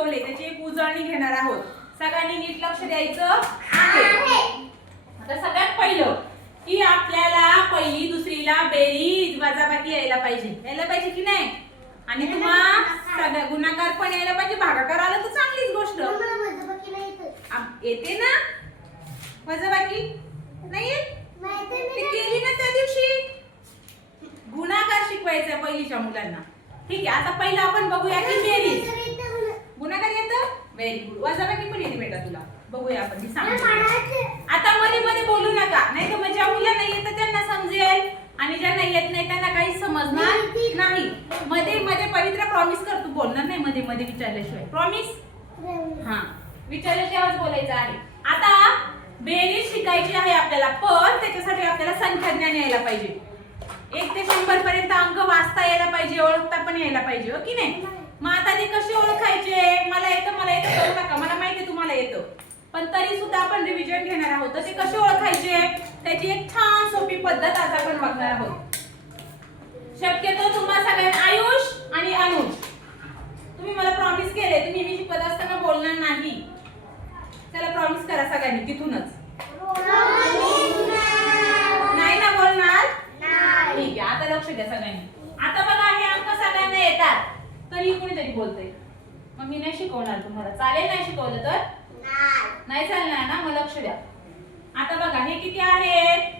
शिकवले त्याची एक उजळणी घेणार आहोत. सगळ्यांनी नीट लक्ष द्यायचं आहे. आता सगळ्यात पहिलं की आपल्याला पहिली दुसरीला बेरीज वजाबाकी यायला पाहिजे की नाही. आणि तुम्हाला सगळ्या गुणाकार पण यायला पाहिजे. भागाकार आला तर चांगलीच गोष्ट. येते ना वजाबाकी? नाही येत? ते केली ना त्या दिवशी. गुणाकार शिकवायचा पहिलीच्या मुलांना. ठीक आहे. आता पहिलं आपण बघूया की बेरीज. गुणाकार येतं? Very good. वजाबाकी पण येते बेटा तुला. बघूया आपण. मी सांगते. आता मध्ये मध्ये बोलू नका, नाही तर मग ज्या मुलांना येतं त्यांना समजेल आणि ज्यांना येत नाही त्यांना काही समजणार नाही. मध्ये मध्ये पवित्र प्रॉमिस कर, तू बोलणार नाही मध्ये मध्ये विचारल्याशिवाय. प्रॉमिस? हा, विचारल्याशिवाय बोलायचं आहे. आता बेरीज शिकायची आहे आपल्याला, पण त्याच्यासाठी आपल्याला संख्या ज्ञान यायला पाहिजे. 1 ते 100 पर्यंत अंक वाचता यायला पाहिजे, ओळखता पण यायला पाहिजे, हो की नाही. मग आता ते कसे ओळखायचे? मला येतं करू नका, मला माहिती आहे तुम्हाला येतं, पण तरी सुद्धा आपण रिव्हिजन घेणार आहोत. तर ते कसे ओळखायचे त्याची एक छान सोपी पद्धत आज आपण बघणार आहोत. शक्यतो तुम्हा सगळ्यांना आयुष आणि अनुज, तुम्ही मला प्रॉमिस केले तुम्ही मी शिकवत असताना बोलणार नाही. चला प्रॉमिस करा सगळ्यांनी तिथूनच. नाही ना बोलणार? ठीक आहे. आता लक्ष द्या सगळ्यांनी. आता बघा हे अंक सगळ्यांना येतात, तरी कोणीतरी बोलतंय. मग मी नाही शिकवणार तुम्हाला. चालेल नाही शिकवलं तर? नाही चालणार ना. मग लक्ष द्या. आता बघा हे किती आहेत?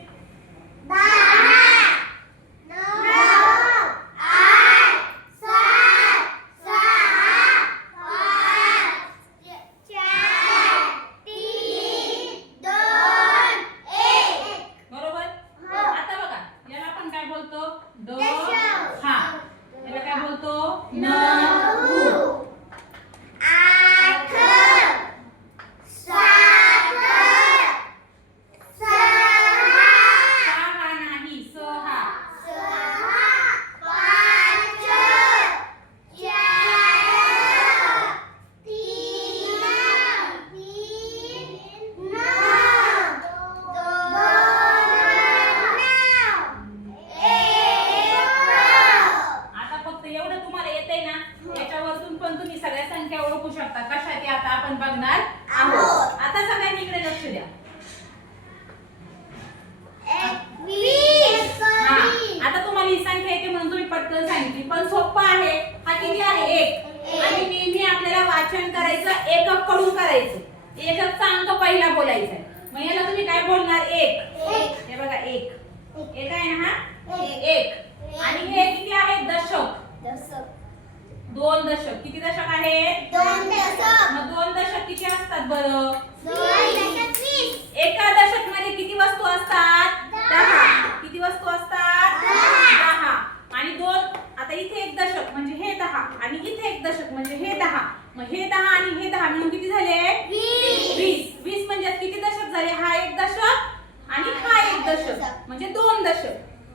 2 दशक. किती दशक आहेत? 2 दशक. मग 2 दशक किती असतात बरं? 2 दशक 20. एका दशक मध्ये किती वस्तू असतात? 10. किती वस्तू असतात? 10. आणि 2 आता इथे 1 दशक म्हणजे हे 10 आणि इथे 1 दशक म्हणजे हे 10. मग हे 10 आणि हे 10 मिळून किती झाले? 20. 20 म्हणजे किती दशक झाले? हा 1 दशक आणि हा 1 दशक म्हणजे 2 दशक.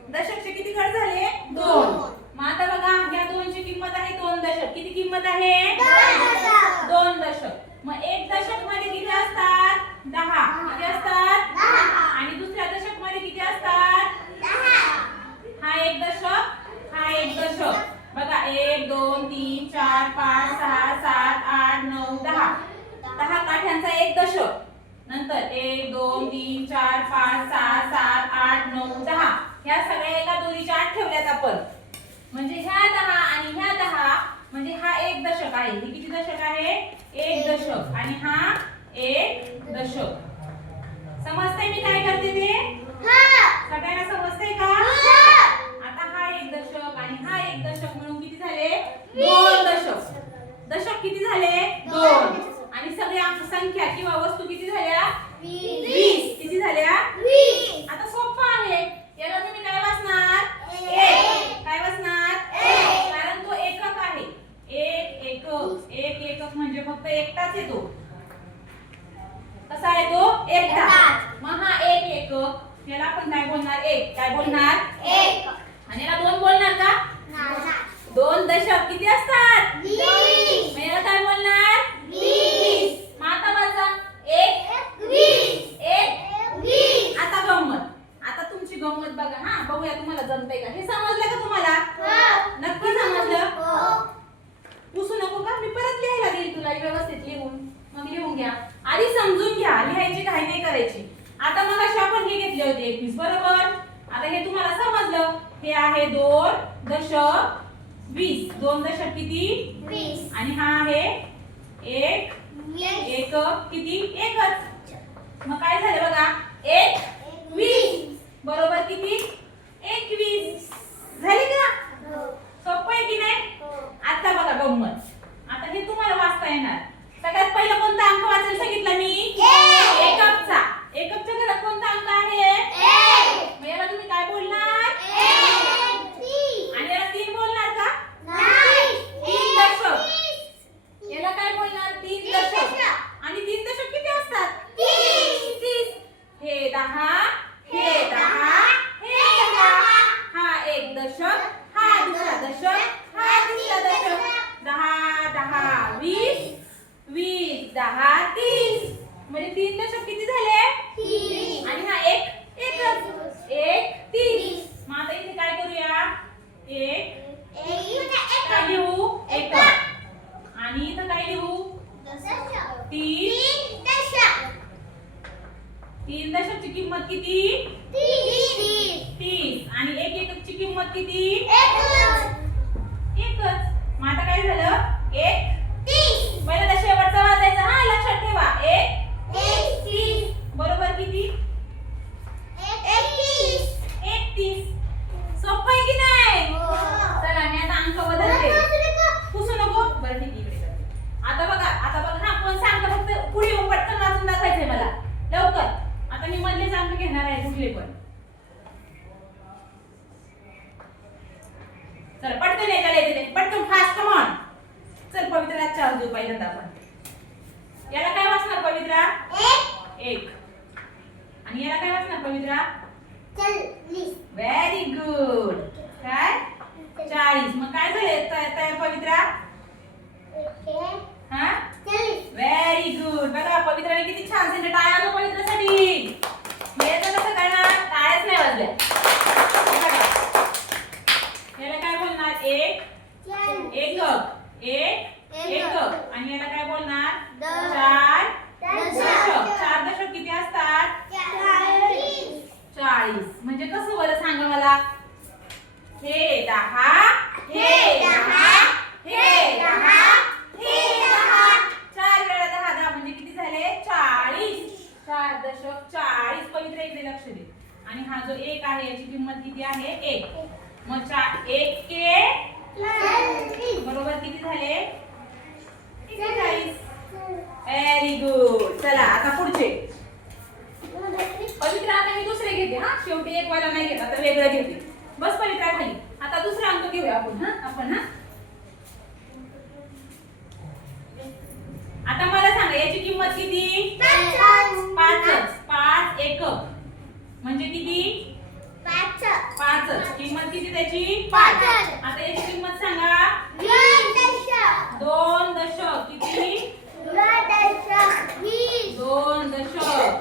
दशकचे किती गट झाले? 2. मग आता बघा या 2 ची किंमत आहे 2 दशक. किती किंमत आहे? 2 दशक. मग 1 दशक मध्ये किती असतात? 10. किती असतात? 10. आणि दुसऱ्या दशक मध्ये किती असतात? 10. हा 1 दशक, हा 1 दशक. बघा 1 2 3 4 5 6 7 8 9 10. 10 काठ्यांचा 1 दशक. नंतर 1 2 3 4 5 6 7 8 9 10. ह्या सगळ्या एका दोरीच्या आत ठेवल्यात आपण. म्हणजे ह्या 10 आणि ह्या 10 म्हणजे हा 1 दशक आहे. हे किती दशक आहे? 1 दशक आणि हा 1 दशक. समजतंय मी काय करते ते? सगळ्यांना समजतंय का? आता हा 1 दशक आणि हा 1 दशक मिळून किती झाले? 2 दशक. दशक किती झाले? 2. आणि सगळ्या संख्या किंवा वस्तू किती झाल्या? 20. किती झाल्या? 20. आता सोपं आहे. याला तुम्ही काय वाचणार? 1. काय वाचणार? 1. कारण तो एकक आहे. 1 एकक. 1 एकक म्हणजे फक्त एकटाच येतो. कसा आहे तो? एकटा. मग हा 1 एकक याला आपण काय बोलणार? 1. काय बोलणार? 1. आणि याला 2 बोलणार का? 2 दशक किती असतात? 20. मग याला काय बोलणार? 20. मग आता वाचा 1 20. 1 20. आता गंमत. आता तुमची गंमत बघा. हा बघूया तुम्हाला जमतंय का? हे समजलं का तुम्हाला? नक्की समजलं? पुसू नको का? मी परत लिहायला देईल तुला. मग लिहून घ्या. आधी समजून घ्या, लिहायची घाई नाही करायची. आता मग अशी आपण हे घेतले होते 21 बरोबर. आता हे तुम्हाला समजलं. हे आहे 2 दशक 20. 2 दशक किती 20. आणि हा आहे 1 एकक किती एकच. मग काय झालं बघा 21 बरोबर किती 21 झाली का. सोपं आहे की नाही. आता बघा गंमत. आता हे तुम्हाला वाचता येणार. सगळ्यात पहिला कोणता अंक वाचायला सांगितला मी एककचा. एककच्या घरात कोणता अंक आहे मग याला तुम्ही काय बोलणार आणि याला 3 बोलणार का 3 दशक. याला काय बोलणार 3 दशक. आणि 3 दशक किती असतात 30. हे 10 हे 10 हे 10. हा एक दशक हा दुसरा दशक हा तिसरा दशक. 10 10 20 20 10 30 म्हणजे 3 दशक किती झाले आणि हा एक एकच 1 30. मग आता इथे काय करूया 1 काय लिहू एकक आणि इथं काय लिहू 3 दशकची किंमत किती 30 आणि 1 एककची किंमत किती एकच. मग आता काय झालं 1 पहिला तर शेवटचा वाचायचा. हा लक्षात ठेवा 1 30 बरोबर किती 31. सोपं आहे की नाही. चला मी आता अंक बदलते. पुसू नको बरं ठीक इकडे करते. आता बघा हा कोण सांगतं फक्त पुढे येऊन पटकन वाचून दाखवायचंय मला लवकर. आता मी मधलेच अंक घेणार आहे कुठले पण. चल पटकन येते पटकन फास्ट कम ऑन. चल पवित्रा चार देऊ पहिल्यांदा आपण. याला काय वाचणार पवित्रा 1 आणि याला काय वाचणार पवित्रा व्हेरी गुड. काय 40. मग काय झाले तयार पवित्रा हा व्हेरी गुड. बघा पवित्राने किती छान झाले. टाळ्या वाजवा पवित्रासाठी. येतं कसं करणार टाळ्याच नाही वाजल्या. याला काय बोलणार 1 एकक 1 एकक आणि याला काय बोलणार 4 दशक. 4 दशक किती असतात 40. म्हणजे कसं बरं सांगा मला. हे 10 हे 10 हे 10 हे 10. 4 वेळा 10 10 म्हणजे किती झाले 40. 4 दशक 40. पवित्र इकडे लक्ष दे. आणि हा जो 1 आहे याची किंमत किती आहे 1. मग 1 के बरोबर किती झाले 41. Very good. चला आता पुढचे पवित्रा. आता मी दुसरे घेते. हा शेवटी एक वाला नाही घेत आता वेगळं घेते. बस पवित्रा खाली. आता दुसरा अंक घेऊया आपण. आता मला सांगा याची किंमत किती 5 एकक म्हणजे किती 5. किंमत किती त्याची 5. आता याची किंमत सांगा 2 दशक किती 2 दशक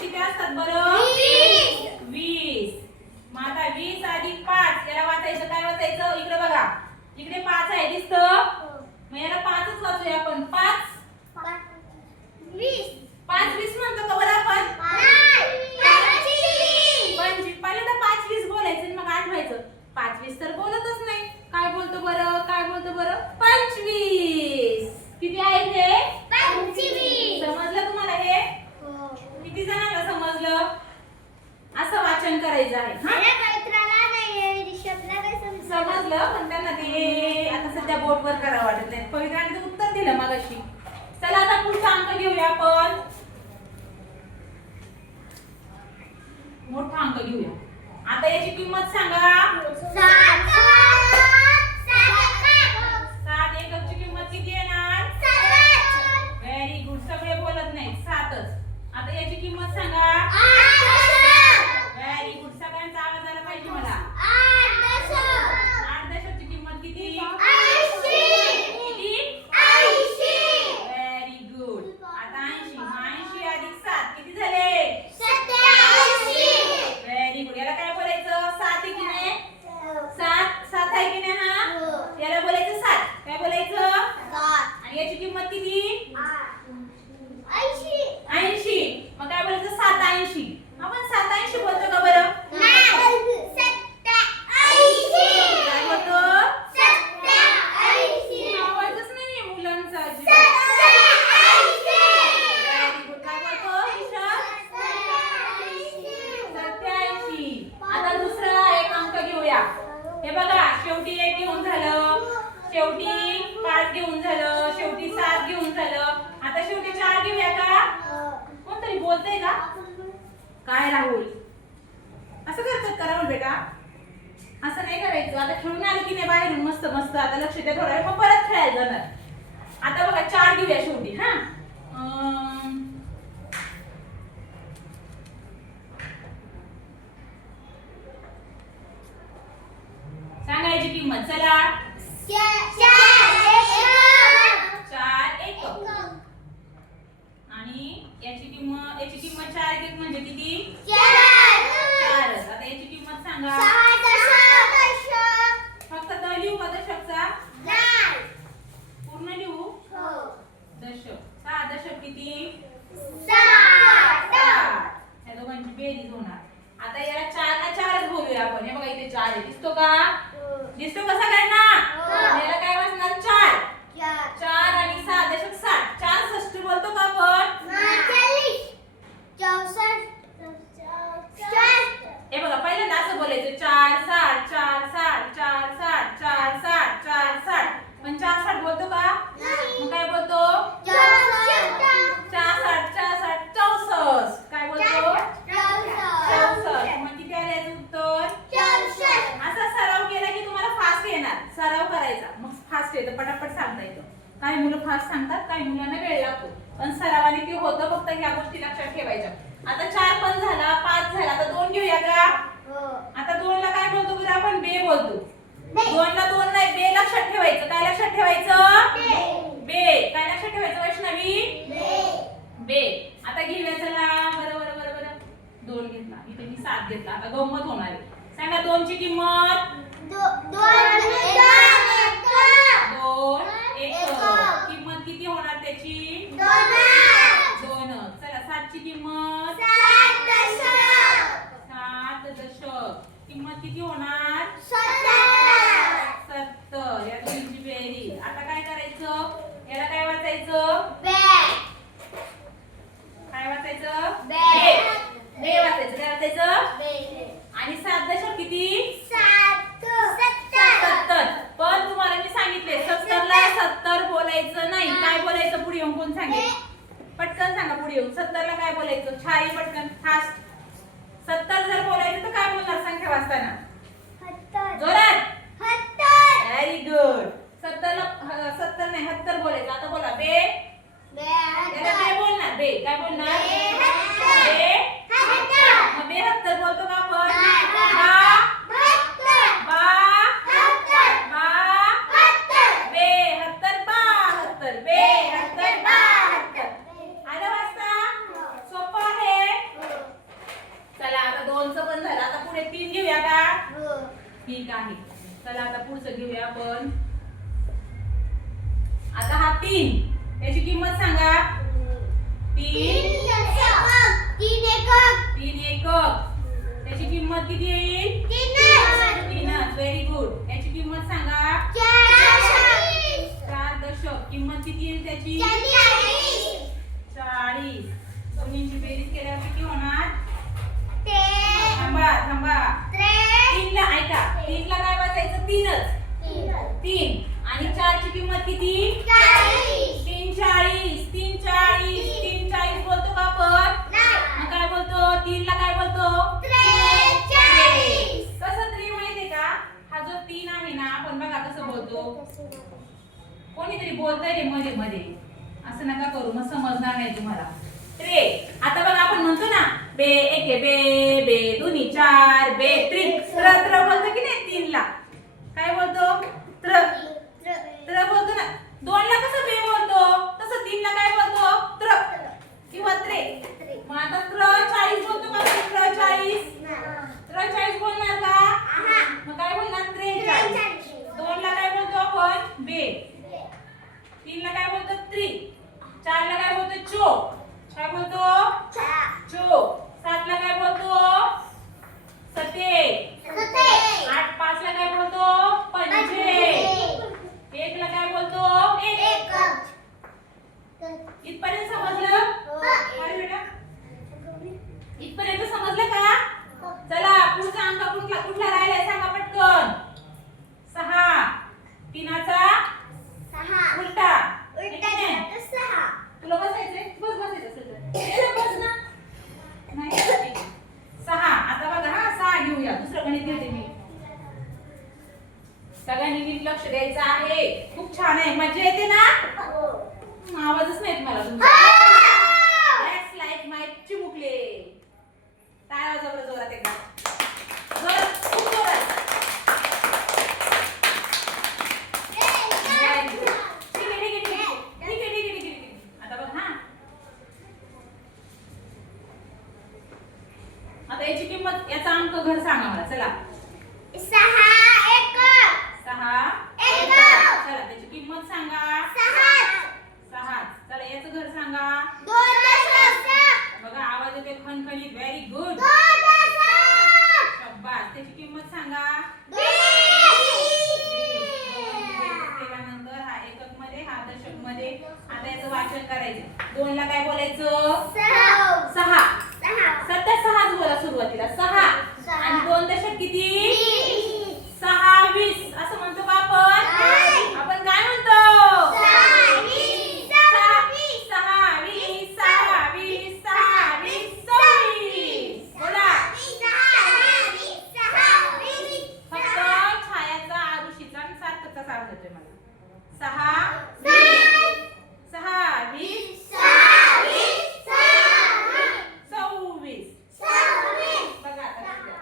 किती असतात बरं 20. मग आता 20 अधिक 5 याला वाचायचं काय वाचायचं इकडे बघा. इकडे 5 आहे दिसतं. मग याला 5च वाचूया आपण. 5 20 म्हणतो का बरं आपण 25. पहिल्यांदा 5 20 बोलायचं मग आठवायचं. 5 20 तर बोलतच नाही. काय बोलतो बरं 25. किती आहे ते 25. समजलं तुम्हाला हे किती जणांना समजलं. असं वाचन करायचं आहे. समजलं पण त्यांना ते आता सध्या बोर्डवर करावं वाटत नाही. पवित्राने ते उत्तर दिलं मगाशी. चला आता पुढचा अंक घेऊया आपण. मोठा अंक घेऊया. आता याची किंमत सांगा 7 एककची किंमत किती येणार व्हेरी गुड. सगळे बोलत नाही 7च. आता याची किंमत सांगा व्हेरी गुड. सगळ्यांचा आवाज आला पाहिजे मला. 8 दशकची किंमत किती व्हेरी गुड. आता 80 अधिक 7 किती झाले व्हेरी गुड. याला काय बोलायचं 7 आहे की नाही 7 आहे की नाही. हा याला बोलायचं 7. काय बोलायचं आणि याची किंमत किती किंमत चला 4 एकक आणि याची किंमत 4 एकक म्हणजे किती 4. आता याची किंमत सांगा. फक्त द लिहू का दशकचा पूर्ण लिहू दशक. 6 दशक किती 60. या दोघांची बेरीज होणार. आता याला 4 ला 4च बोलूया आपण. हे बघा इथे 4 आहे. दिसतो का सगळ्यांना. याला काय वाचणार 4 आणि 6 दशक 60. 4 षष्टी बोलतो का आपण. हे बघा पहिल्यांदा असं बोलायचं 4 60 4 60 4 60 4 60 4 60. पण 4 60 बोलतो का. मग काय बोलतो 4 60 4 60 64. काय बोलतो 64. मग किती आले याचं उत्तर. असा सराव केला की तुम्हाला फास्ट येणार. सराव करायचा मग फास्ट येतं. पटापट सांगता येतं. काही मुलं फास्ट सांगतात काही मुलांना वेळ लागतो. पण सरावाने ते होतं. फक्त ह्या गोष्टी लक्षात ठेवायच्या. आता 4 पण झाला 5 झाला. आता 2 घेऊया का. आता 2 ला काय बोलतो बरं आपण बे बोलतो. 2 ला 2 नाही बे लक्षात ठेवायचं. काय लक्षात ठेवायचं बे. काय लक्षात ठेवायचं वैष्णवी बे. आता घेऊया चला. बरं 2 घेतला. इथे मी 7 घेतला. आता गंमत होणार आहे. सांगा 2 ची किंमत 2 एकक. किंमत किती होणार त्याची 2. चला 7 ची किंमत 7 दशक. किंमत किती होणार 70. या दोन्हीची बेरीज. आता काय करायचं याला काय वाचायचं काय वाचायचं बे वाचायचं. काय वाचायचं आणि 7 दशक किती 70. पण तुम्हाला मी सांगितले 70 ला 70 बोलायचं नाही. काय बोलायचं पुढे येऊन कोण सांगेल. पटकन सांगा पुढे येऊन. 70 ला काय बोलायचं छाई पटकन फास्ट. 70 जर बोलायचं तर काय बोलणार संख्या वाचताना जोरात. Very good. 70 ला 70 नाही 70 बोलायचं. आता बोला बे. याला बे बोलणार. बे काय बोलणार बे. मग 72 बोलतो का आपण. आलं वाजता सोपं आहे. चला आता 2चं पण झालं. आता पुढे 3 घेऊया का. ठीक आहे. चला आता पुढचं घेऊया आपण. आता हा 3 याची किंमत सांगा. 3 एकक. त्याची किंमत किती येईल 3. Very good. याची किंमत सांगा 4 दशक. किंमत किती येईल त्याची 40. दोन्हींची बेरीज केल्यावर किती होणार. थांबा 3 ला ऐका. 3 ला काय वाचायचं 3च. 3 आणि 4 ची किंमत किती 3 40 बोलतो का आपण. मग काय बोलतो 3 ला काय बोलतो कसं 3 माहितीये का. हा जो 3 आहे ना आपण बघा कसं बोलतो. कोणीतरी बोलतंय रे मध्ये मध्ये. असं नका करू मग समजणार नाही तुम्हाला. आता बघा आपण म्हणतो ना बे एके बे 2 4 बे त्र बोलतो की नाही 3 ला. काय बोलतो त्र बोलतो ना. 2 ला कसं बे बोलतो तसं 3 ला काय बोलतो त्र किंवा त्रे. मग आता त्र 40 बोलतो का. त्र 40 बोलणार का. मग काय बोलणार 43. 2 ला काय बोलतो आपण बे. 3 ला काय बोलतो त्रि. 4 ला काय बोलतो चो. काय बोलतो चो. 7 ला काय बोलतो सते. 8 5 ला काय बोलतो पंजे. 1 ला काय बोलतो एकक. इथपर्यंत समजलं अरे बेटा इथपर्यंत समजलं का. चला पुढचा अंक कुठला राहिलाय सांगा पटकन. 6. 3चा उलटा. तुला बसायचंय बसायचं असेल बस ना. नाही 6. आता बघा हा 6 घेऊया. दुसरं गणित घेते मी. सगळ्यांनी नीट लक्ष द्यायचं आहे. खूप छान आहे. मजा येते ना. आवाजच नाही तुम्हाला तुमचा. दॅट्स लाईक माय चिमुकले. टाळ्या वाजवा जोरात एकदा. जोरात खूप जोरात. आता याची किंमत याचा अंक घर सांगा मला चला 6 एक 6 एक चला त्याची किंमत सांगा 6 6 चला याचं घर सांगा 2 दशक बघा आवाज येते खणखणीत व्हेरी गुड 2 दशक शाबास त्याची किंमत सांगा 20 केल्यानंतर हा एकक मध्ये हा दशक मध्ये आता याचं वाचन करायचं 2 ला काय बोलायचं 6 सध्या 6च बोला सुरुवातीला 6 आणि 2 दशक किती 6 20 असं म्हणतो का आपण आपण काय म्हणतो 6 20 6 20 24 बोला फक्त छायाचा आरुषीचा आणि सार्थकचा आवाज येतोय मला 6 20 24 बघा आता तिथं.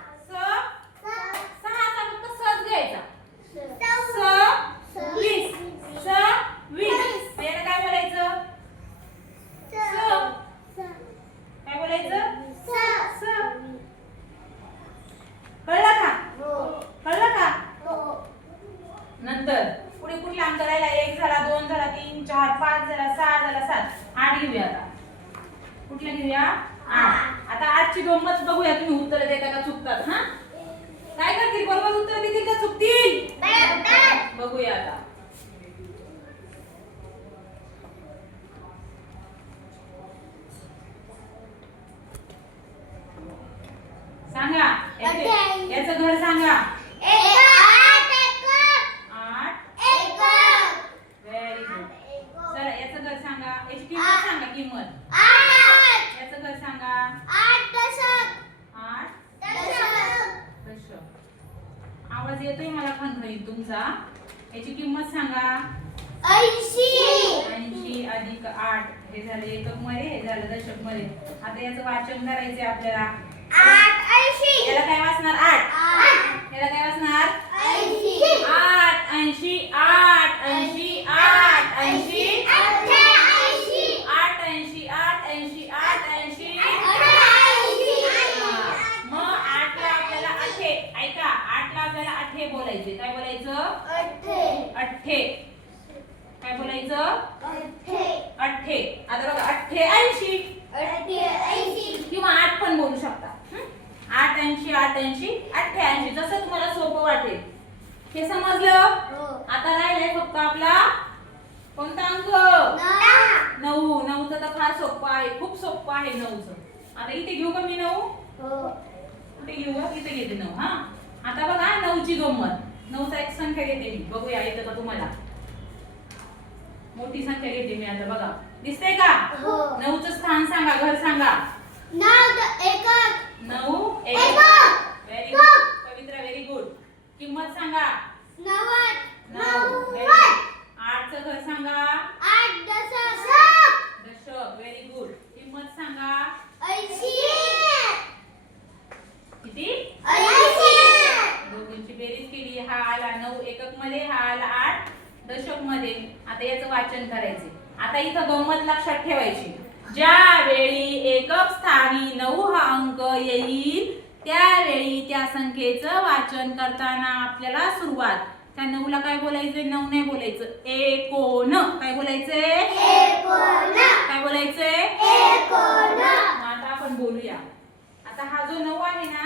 सहाचा फक्त सहज घ्यायचा 20 याला काय बोलायचं काय बोलायचं कळलं का कळलं का नंतर पुढे कुठला अंक राहिला 1 झाला 2 झाला 3 4 5 झाला 6 झाला 7 8 घेऊया आता कुठला घेऊया 8 आता 8 ची गंमत बघूया तुम्ही उत्तर देता का चुकतात हा काय करतील बरोबर उत्तर देतील का चुकतील बघूया आता सांगा याचं घर सांगा 8 व्हेरी गुड चला याचं घर सांगा याची किंमत सांगा किंमत याचं घर सांगा 8 दशक आवाज येतोय मला खणखणीत तुमचा याची किंमत सांगा 80 अधिक 8 हे झालं एकक मध्ये हे झालं दशक मध्ये आता याचं वाचन करायचंय आपल्याला याला काय वाचणार 8 याला काय वाचणार 80 मग 8 ला आपल्याला 8 ऐका 8 ला आपल्याला 8 बोलायचे काय बोलायचं 8 काय बोलायचं 8 आता बघा 88 किंवा 8 पण बोलू शकता 88 88 जसं तुम्हाला सोपं वाटेल हे समजलं आता राहिलंय फक्त आपला कोणता अंक 9 चा तर फार सोपं आहे खूप सोपं आहे 9चं आता इथे घेऊ का मी 9 इथे घेऊ का इथे घेते 9 हा आता बघा 9 ची गंमत 9 चा एक संख्या घेते मी बघूया येतं का तुम्हाला मोठी संख्या घेते मी आता बघा दिसतंय का 9 चं स्थान सांगा घर सांगा 9 एक व्हेरी गुड पवित्रा व्हेरी गुड किंमत सांगा 9 8 चं घर सांगा दशक व्हेरी गुड किंमत सांगा किती दोघांची बेरीज केली हा आला 9 एकक मध्ये हा आला 8 दशक मध्ये आता याचं वाचन करायचे आता इथं गंमत लक्षात ठेवायची ज्या वेळी एकक स्थानी 9 हा अंक येईल त्यावेळी त्या संख्येचं वाचन करताना आपल्याला सुरुवात त्या 9 ला काय बोलायचंय 9 नाही बोलायचं एकोण काय बोलायचंय काय बोलायचंय आता आपण बोलूया आता हा जो 9 आहे ना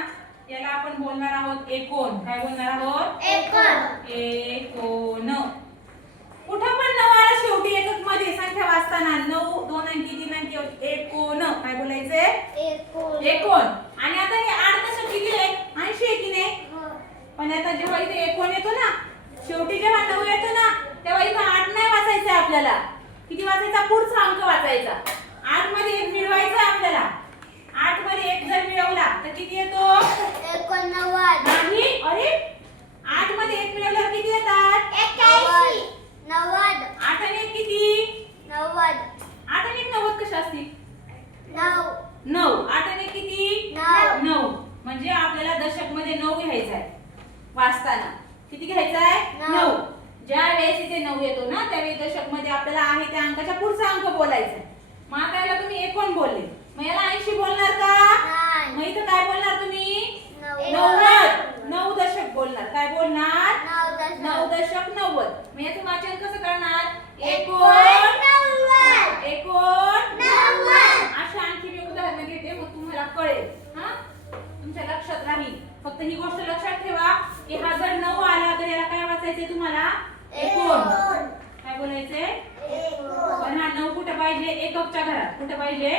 याला आपण बोलणार आहोत एकोण काय बोलणार आहोत एकोण कुठं पण 9 आला शेवटी एकक मध्ये संख्या वाचताना 9 2 अंकी 3 अंकी एकोण काय बोलायचंय एकोण आणि आता हे 8 दशक किती आहे 80 आहे की नाही पण आता जेव्हा इथे एकोण येतो ना शेवटी जेव्हा 9 येतो ना तेव्हा इथं 8 नाही वाचायचं आपल्याला किती वाचायचा पुढचा अंक वाचायचा 8 मध्ये 1 मिळवायचा आपल्याला 8 मध्ये 1 जर मिळवला तर किती येतो 89 नाही अरे 8 मध्ये 1 मिळवल्यावर किती येतात 81 90 8 आणि 1 किती 90 8 आणि 1 90 कशा असतील 9 8 आणि 1 किती 9 म्हणजे आपल्याला दशक मध्ये 9 घ्यायचा आहे वाचताना किती घ्यायचा आहे 9 ज्या वेळेस इथे 9 येतो ना त्यावेळी दशक मध्ये आपल्याला आहे त्या अंकाच्या पुढचा अंक बोलायचा आहे मग आता याला तुम्ही 1 बोलले मग याला 80 बोलणार का मग इथं काय बोलणार तुम्ही बोलणार 9 दशक 90. मग याचं वाचन कसं करणार? अशा आणखी मी उदाहरण घेते मग तुम्हाला कळेल. हा तुमच्या लक्षात राहील. फक्त ही गोष्ट लक्षात ठेवा की हा जर 9 आला तर याला काय वाचायचंय तुम्हाला? एकोण. काय बोलायचंय? पण हा 9 कुठे पाहिजे? एककच्या घरात. कुठे पाहिजे?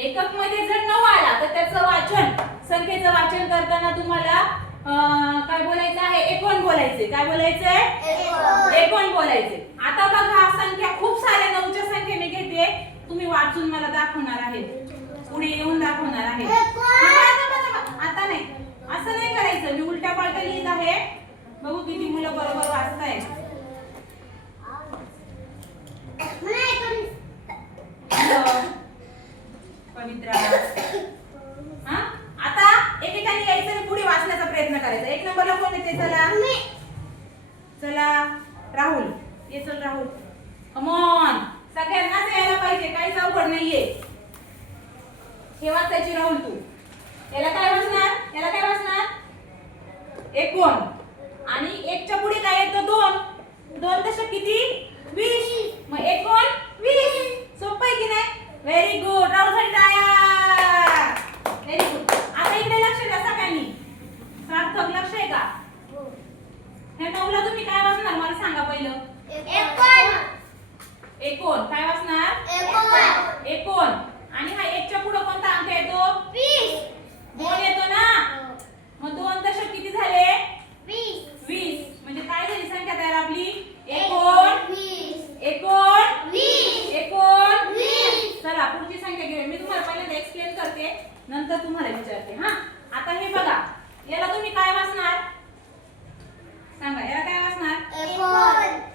एकक मध्ये जर 9 आला तर त्याचं वाचन, संख्येचं वाचन करताना तुम्हाला काय बोलायचं आहे? एकोण बोलायचे. काय बोलायचंय? एकोण बोलायचे. आता बघा संख्या खूप साऱ्या 9च्या संख्या मी घेते. तुम्ही वाचून मला दाखवणार आहे. पुढे येऊन दाखवणार आहे. आता नाही, असं नाही करायचं. मी उलट्या पालट्या लिहित आहे. बघू किती मुलं बरोबर वाचतायत. पवित्रा. हा आता एकेकाने यायचं आणि पुढे वाचण्याचा प्रयत्न करायचा. 1 नंबरला कोण येते? चला राहुल. ये चल राहुल. Come on. सगळ्यांनाच यायला पाहिजे. काहीच अवघड नाहीये. हे वाचायची राहुल तू. याला काय वाचणार? एकोण. आणि 1 च्या पुढे काय येतं? 2. 2 दशक किती? 20. मग एकोण 20. सोपं आहे की नाही? Very good. राहुल टाळ्या. Very good. आता इकडे लक्ष द्या सगळ्यांनी. सार्थक लक्ष आहे का? हे 9ला तुम्ही काय वाचणार मला सांगा पहिलं? एकोण. काय वाचणार? एकोण. आणि हा 1 च्या पुढे कोणता अंक येतो? 2 येतो ना. मग 2 दशक किती झाले? 20. म्हणजे काय झाली संख्या तयार आपली? एकोण. चला पुढची संख्या घेऊया. मी तुम्हाला पहिल्यांदा एक्सप्लेन करते, नंतर तुम्हाला विचारते. हा आता हे बघा. याला तुम्ही काय वाचणार? सांगा. याला काय वाचणार?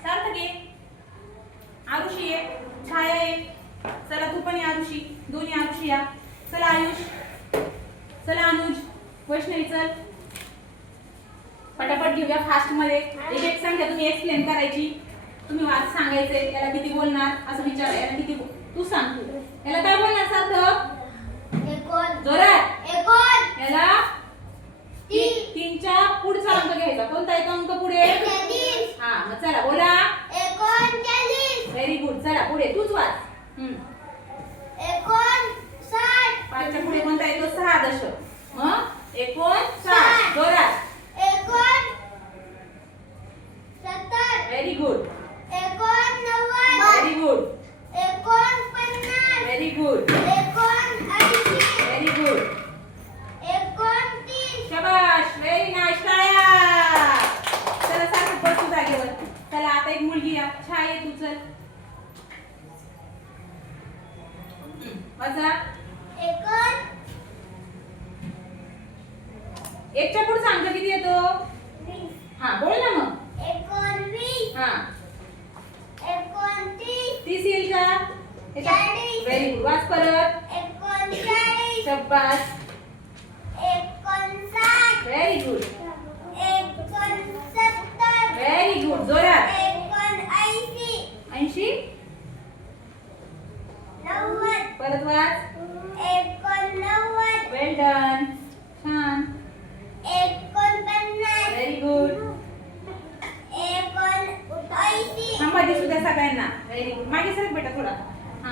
सार्थक आहे. आरुषी आहे. छाया आहे. चला तू पण ये आरुषी. दोन्ही आरुषी या. चला आयुष. चला अनुज. वैष्णवी चल. पटापट घेऊया फास्ट मध्ये. एक संख्या तुम्ही एक्सप्लेन करायची. तुम्ही वाच सांगायचे. याला किती बोलणार असं विचारा. याला किती तू सांग. याला काय बोलणार सार्थक? जोरात. याला 3च्या पुढचा अंक घ्यायचा. कोणता एक अंक पुढे? हा मग चला बोला. Very good. चला पुढे तूच वाच. 5च्या पुढे कोणता येतो? 6 दशक. मग 59. जोरात. Very good. Very good. Very good. Very good. शाबाश. Very nice. टाळ्या. चला सारखं बसू जागेवर. चला आता एक मुलगी या. छाया तू चल. वाचा. 1च्या पुढचा अंक किती येतो? हा बोल ना मग. हा 30 येईल का? Very good. वाच परत. शाबास. Very good. Very good. जोरात. 80. परत वाच. वेल डन. छान. Very good. थांबा दिसू द्या सगळ्यांना. Very good. मागे सरक बेटा थोडा. हा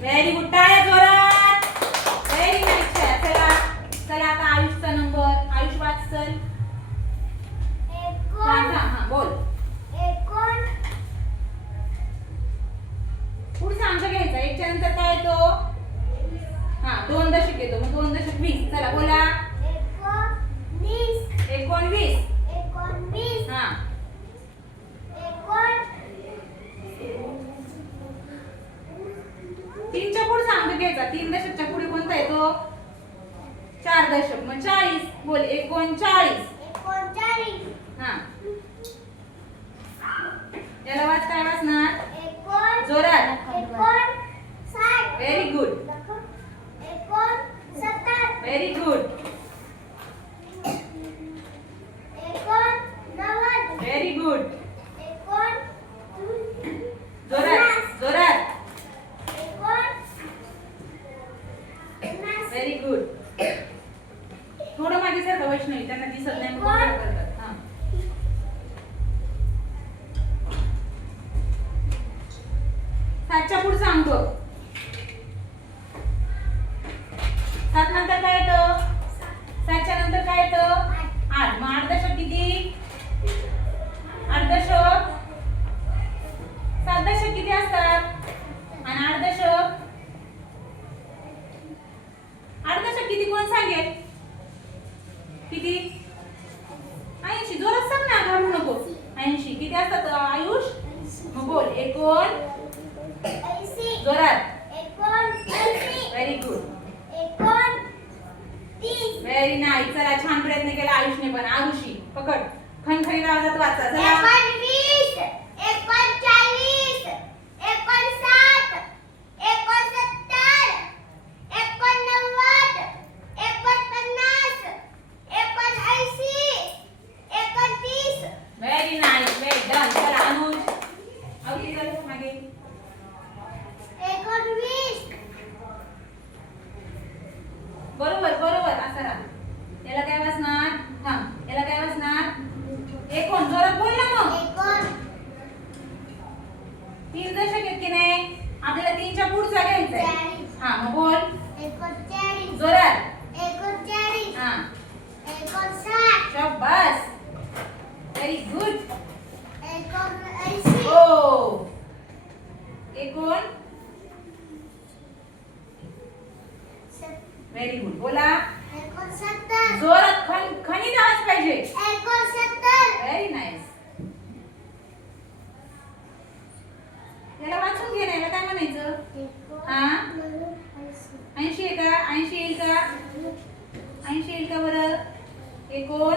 व्हेरी गुड. टाळ्या जोरात. Very nice. चला चला आता आयुषचा नंबर. आयुष वाच चल. हा बोल. पुढचा अंक घ्यायचा. 1च्या नंतर काय येतो? हा 2 दशक येतो. मग 2 दशक 20. चला बोला. 19. हा 3च्या पुढचा अंक घ्यायचा. 3 दशकच्या पुढे कोणता येतो? 4 दशक. मग 40. बोल. 39. हा याला वाच. काय वाचणार? जोरात. Very good. Very good. Very good. जोरात. जोरात. Very good. 7च्या पुढचा अंक. 7 नंतर काय येतं? 7च्या नंतर काय येतं? 8. मग 8 दशक किती? 8 दशक 7 दशक किती असतात? आणि 8 दशक 8 दशक किती कोण सांगेल? किती? 80. जोरात सांग ना, घाबरू नको. 80 किती असतात आयुष? मग बोल. एकोण 80. जोरात. 80. Very good. 30. Very nice. चला, छान प्रयत्न केला आयुषने पण. आरुषी पकड. खणखणीत आवाजात वाचा. चला. 29. 39. 59. 69. 89. 49. 80. 31. Very nice. Very done. चला अनुज. अवधी चल मागे. 19. बरोबर बरोबर. असं राहा. याला काय वाचणार? थांब. याला काय वाचणार? एकोण. जोरात बोल ना मग. 3 दशक आहेत की नाही? आपल्याला 3च्या पुढचा घ्यायचा आहे. 40. हा, मग बोल. 41. जोरात. 41. हा, 59. शाबास. Very good. 80. ओ. एकोण. Very good. बोला. 69. जोरात खणीत आवाज पाहिजे. 69. Very nice. याला वाचून घे ना. याला काय म्हणायचं? हा? 80 आहे का? 80 येईल का? 80 येईल का बरं? एकोण.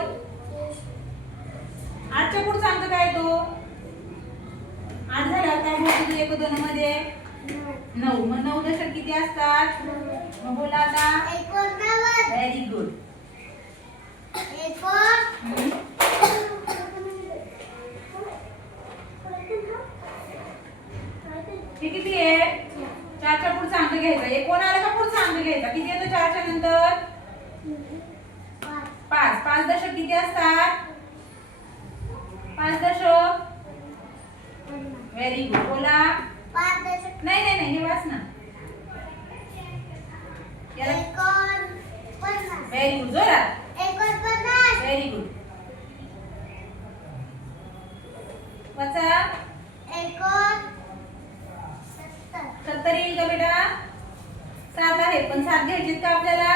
8च्या पुढचा अंक काय येतो? 8 झाल्यावर काय बोलतो तू? 1 2 मध्ये 9. मग 9 दशक किती असतात? मग बोला आता. 89. Very good. हे किती आहे? 4च्या पुढचा अंक घ्यायचा. एकोण आला का पुढचा अंक घ्यायचा? किती येतो 4च्या नंतर? 5. 5 दशक किती असतात? 5 दशक. Very good. बोला. 5 दशक. नाही नाही नाही, हे वाच ना. याला 49. Very good. जोरात. 49. Very good. वाचा. 70 येईल का बेटा? 7 आहे, पण 7 घ्यायचे का आपल्याला?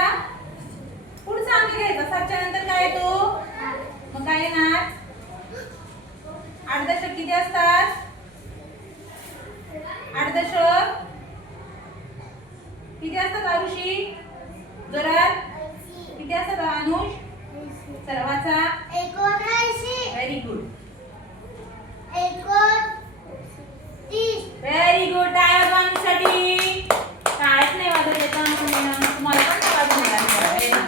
पुढचा अंक घ्यायचा. 7च्या नंतर काय येतो? मग काय येणार? 8 दशक किती असतात? 8 दशक किती असतात आरुषी? जोरात. किती असतात अनुष? चला वाचा. 79. Very good. 30. Very good. टाळ्या गाण्यासाठी. टाळ्याच नाही वाजत येत तुम्हाला पण नाही वाजवून येणार.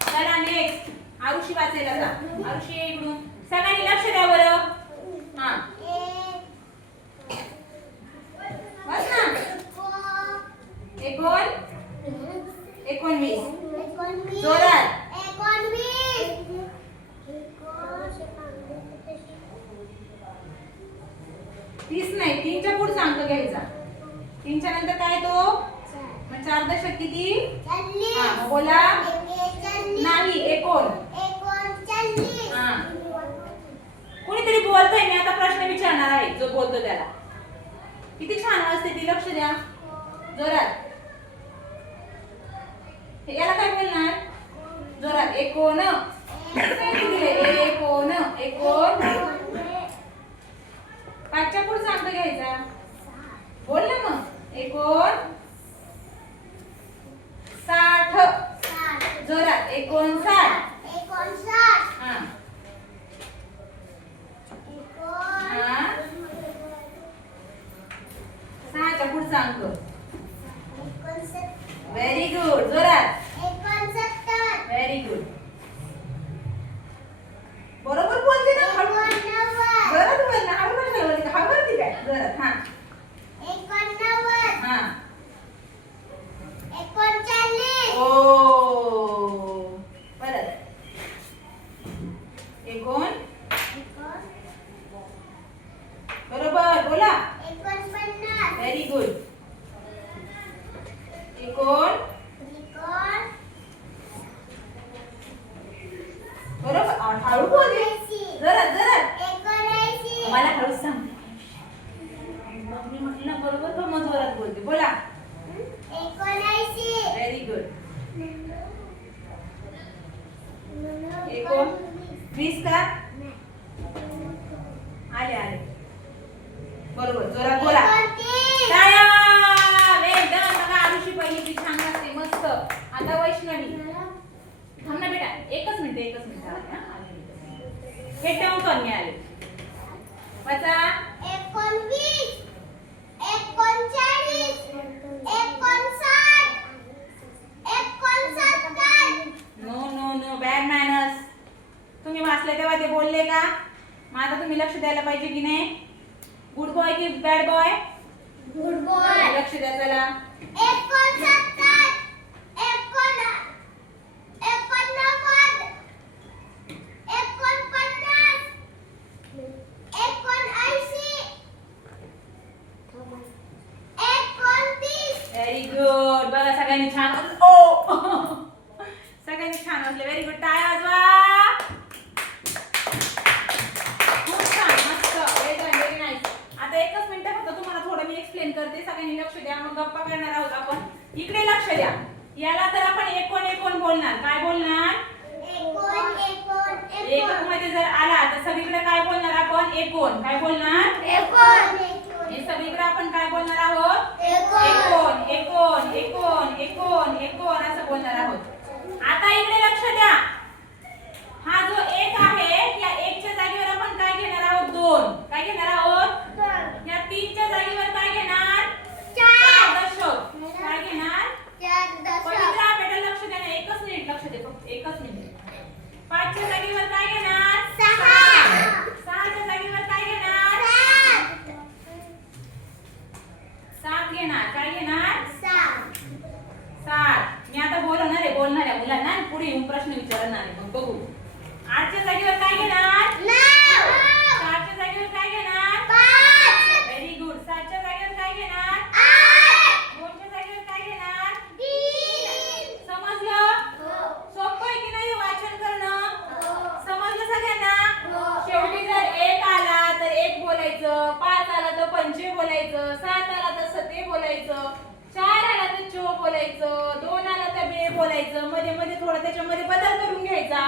चला नेक्स्ट. आरुषी वाचायला जा. आरुषी इकडून. सगळ्यांनी लक्ष द्या बरं. हा, वाच ना. एकोण. 19. जोरात. 30 नाही, 3च्या पुढचा अंक घ्यायचा. 3च्या नंतर काय येतो? मग 4 दशक किती? हा, मग बोला. नाही, एकोण. हा. कोणीतरी बोलतंय, मी आता प्रश्न विचारणार आहे. जो बोलतो त्याला. किती छान वाजते ती. लक्ष द्या. जोरात. याला काय बोलणार? जोरात. एकोण. एकोण. एकोण. 5च्या पुढचा अंक घ्यायचा. बोल ना मग. एकोण. 60. जोरात. 59. हा. हा. 6च्या पुढचा अंक. Very good. जोरात. Very good. बरोबर बोलते ना. जोरात बोल ना. हळू कशाला बोलते? हळूवरती काय? जोरात. हा. हा. ओ. परत. एकोण. बरोबर बोला. Very good. मी म्हटलं ना बरोबर, पण मग जोरात बोलते. बोला. 79 व्हेरी गुड. 20 का? आले आले. बरोबर, जोरात बोला. 29 टाळ्या. एकदम बघा, आरुषी पहिली ती छान लागते, मस्त. आता वैष्णवी. थांब ना बेटा, एकच मिनिट आले, हा. हे ठेवून पण मी आले. वाचा. 29 39 59 नो बॅड मॅनर्स. तुम्ही वाचले तेव्हा ते बोलले का? मग आता तुम्ही लक्ष द्यायला पाहिजे की नाही? गुड बॉय की बॅड बॉय? Good boy. लक्ष द्या चला. 69 व्हेरी गुड. बघा सगळ्यांनी छान ओ सगळ्यांनी छान वाचले. Very good. टाळ्या वाजवा. खूप छान, मस्त. Very nice. आता एकच मिनिट फक्त तुम्हाला थोडं मी एक्सप्लेन करते. सगळ्यांनी लक्ष द्या, मग गप्पा करणार आहोत आपण. इकडे लक्ष द्या. याला तर आपण एकूण बोलणार. काय बोलणार? एकक मध्ये जर आला तर सगळीकडे काय बोलणार आपण? एकूण. काय बोलणार? हे सगळीकडे आपण काय बोलणार आहोत? एकूण असं बोलणार आहोत. आता इकडे लक्ष द्या. हा जो एक आहे, या एकच्या जागेवर आपण काय घेणार आहोत? 2. काय घेणार आहोत? या 3च्या जागेवर काय घेणार? 4 दशक. काय घेणार? पवित्रा बेटा लक्ष द्या ना. एकच मिनिट लक्ष दे, फक्त एकच मिनिट. 5च्या जागेवर काय घेणार? 6च्या जागेवर काय घेणार? 7 घेणार. काय घेणार? 7. मी आता बोलणार आहे मुलांना, आणि पुढे येऊन प्रश्न विचारणार आहे, मग बघू. 8च्या जागेवर काय घेणार? 4च्या जागेवर काय घेणार? Very good. 7च्या जागेवर काय घेणार? 2च्या जागेवर काय घेणार? समजलं? सोपं आहे की नाही वाचन करणं? समजलं सगळ्यांना? शेवटी जर 1 आला तर 1 बोलायचं, 5 आला तर 5 बोलायचं, 7 आला तर 7 बोलायचं, 4 आला तर 4 बोलायचं, 2 आला तर बे बोलायचं, मध्ये मध्ये थोडं त्याच्यामध्ये बदल करून घ्यायचा.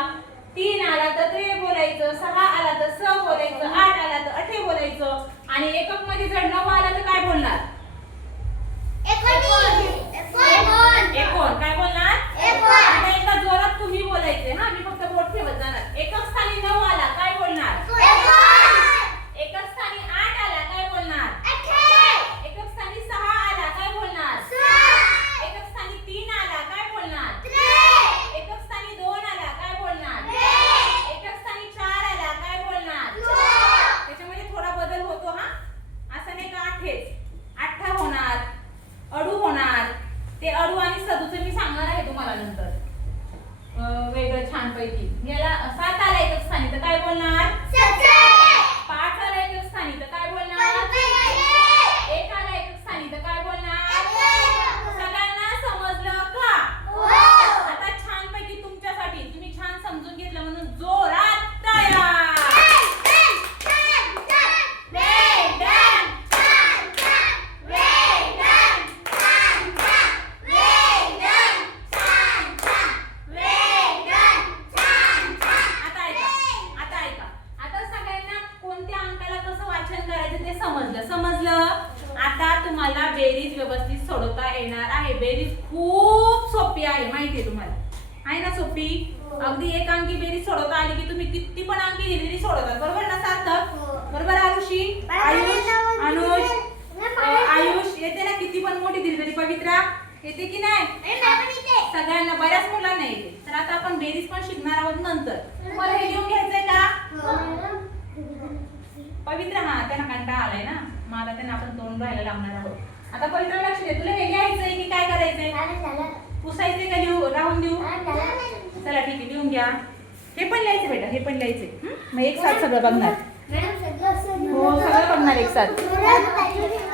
3 आला तर 3 बोलायचं, 6 आला तर 6 बोलायचं, 8 आला तर 8 बोलायचं, आणि एकक मध्ये जर 9 आला तर काय बोलणार? एकूण. काय बोलणार? आता एकदा जोरात तुम्ही बोलायचे, हा. मी फक्त बोट ठेवत जाणार. एकक स्थानी 9 आला काय बोलणार? एकक स्थानी 8 आला काय बोलणार? एकक स्थानी 6 आला काय बोलणार? एकक स्थानी 3 आला काय बोलणार? एकक स्थानी 2 आला काय बोलणार? एकक स्थानी 4 आला काय बोलणार? त्याच्यामध्ये थोडा बदल होतो, हा. असं नाही का 8 होणार, अडू होणार. ते अडू आणि सदूचं मी सांगणार आहे तुम्हाला नंतर वेगळं छान पैकी. याला 7 आला एकक स्थानी तर काय बोलणार? 5 आला एकक स्थानी तर काय बोलणार? 1 आला एकक स्थानी तर काय बोलणार? सगळ्यांना समजलं का? आता छान पैकी तुमच्यासाठी तुम्ही छान समजून घेतलं म्हणून जोरात टाळ्या. समजलं? आता तुम्हाला बेरीज व्यवस्थित सोडवता येणार आहे. बेरीज खूप सोपी आहे, माहितीये तुम्हाला. आहे ना सोपी? अगदी 1 अंकी बेरीज सोडवता आली की तुम्ही किती पण अंकी दिली तरी सोडवतात. बरोबर ना सार्थक? बरोबर आरुषी? अनुज आयुष येते ना? किती पण मोठी दिली तरी. पवित्रा येते की नाही? सगळ्यांना, बऱ्याच मुलांना येते. तर आता आपण बेरीज पण शिकणार आहोत नंतर. तुम्हाला हे लिहून घ्यायचंय का? पवित्र, हा त्यांना कंटाळा आलाय ना, मग आता त्यांना आपण तोंड राहायला लावणार आहोत. आता पवित्र लक्ष दे. तुला हे लिहायचंय की काय करायचंय? पुसायचंय का राहून देऊ? चला ठीक आहे, लिहून घ्या. हे पण लिहायचं बेटा, हे पण लिहायचंय. मग एक साथ सगळं बघणार. हो सगळं बघणार एक साथ.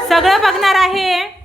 सगळं बघणार आहे.